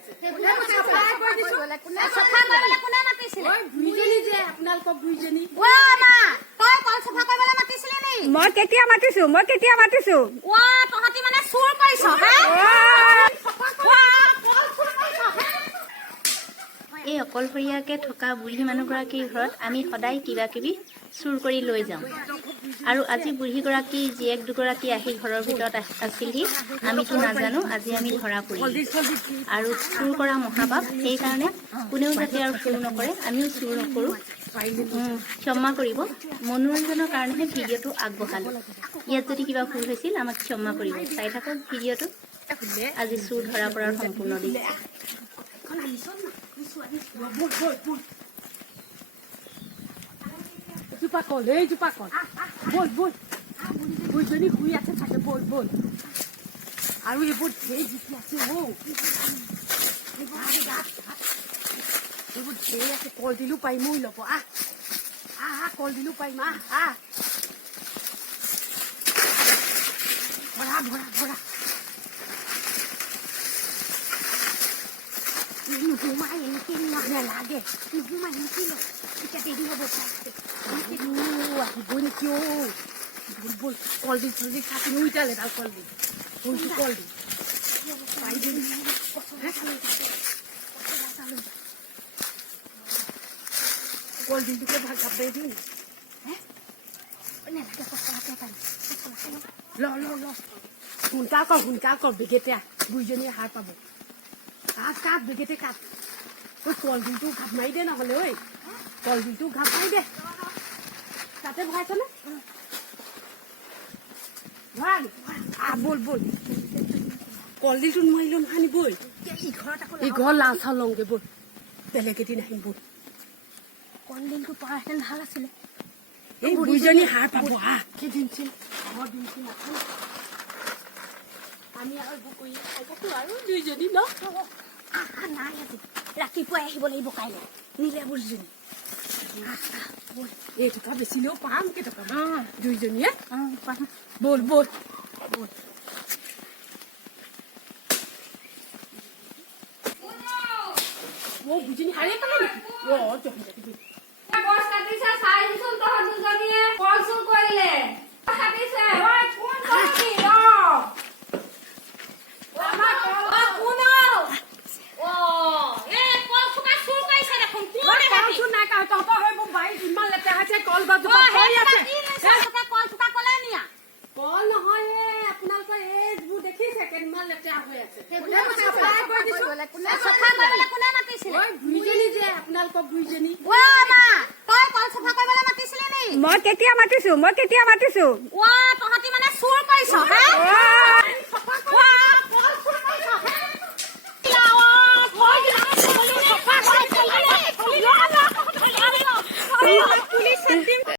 আছে চফা কৰিবলৈ কোনে মাতিছিলে বুইজনী যে আপোনালোকৰ বুইজনী ও মা তই কল চফা কৰিবলৈ মাতিছিলি নি মই কেতিয়া মাতিছো ও তহঁতি মানে চুৰ কৰিছ হে এই অকলশৰীয়াকৈ থকা বুঢ়ী মানুহগৰাকীৰ ঘৰত আমি সদায় কিবা কিবি চুৰ কৰি লৈ যাওঁ আৰু আজি বুঢ়ীগৰাকী জীয়েক দুগৰাকী আহি ঘৰৰ ভিতৰত আছিলহি আমিতো নাজানো আজি আমি ধৰা পৰিলোঁ আৰু চুৰ কৰা মহাপাপ সেইকাৰণে কোনেও যাতে আৰু চুৰ নকৰে আমিও চুৰ নকৰোঁ ক্ষমা কৰিব মনোৰঞ্জনৰ কাৰণেহে ভিডিঅ'টো আগবঢ়ালোঁ ইয়াত যদি কিবা ভুল হৈছিল আমাক ক্ষমা কৰিব চাই থাকক ভিডিঅ'টো আজি চুৰ ধৰা পৰাৰ সম্পূৰ্ণ দিন জোপা কল এই জোপা কল বল বল বুইজনী শুই আছে থাকে বল বল আৰু এইবোৰ ঢেৰ জিকি আছে এইবোৰ ঢেৰ আছে কল দিলো পাৰিম মই ল'ব আহ কল দিলো পাৰিম আহ ভৰা ভৰা ভৰা নুহুমাই এনেকৈ নালাগে নুহুমাই এনেকৈ ল এতিয়া দেৰি হ'ব আহিবই নেকি বল বল কলডিল চলডিল কাটি উইটালে তাৰ কলডিল বলটো কলডিল কলডিলটোকে ভাল খাবে দিওঁ ল সোনকাল কৰ বেগেতে বুইজনীয়ে সাৰ পাব কাট বেগেতে কাট তই কলডিলটো ঘাপ মাৰি দে নহ'লে ঐ কলডিলটো ঘাপ মাৰি দে তাতে ভৰাইছনে ভৰালি বল বল কলডিলটো নোৱাৰিলো নানিবই এই ঘৰ লাল চাউল লওঁগে বল বেলেগ এদিন আহিম বল কলডিলটো পৰাহেঁতেন ভাল আছিলে এই বুইজনী সাৰ পাব কি দিনছিল আমি আৰু এইবোৰ কৰি খাইছো আৰু দুইজনী ন নাই আজি ৰাতিপুৱাই আহিব লাগিব কাইলৈ নিলে বুঢ়ীজনী এইটকা বেচিলেও পাম কেইটকা দুইজনীয়ে বল বল বল বুইজনী হাৰিয়ে পালে নেকি জমি গছ কাটিছে চাইছোন তহঁত দুজনীয়ে কল চুৰ কৰিলে কাটিছে কল নহয় আপোনালোকৰ এইবোৰ দেখিছে কেইমান লেতেৰা হৈ আছে চফা কৰিবলৈ কোনে মাতিছিলে বুইজনী যে আপোনালোকৰ বুইজনী ও মা তই কল চফা কৰিবলৈ মাতিছিলি নি মই কেতিয়া মাতিছো ও তহঁতি মানে চুৰ কৰিছ হে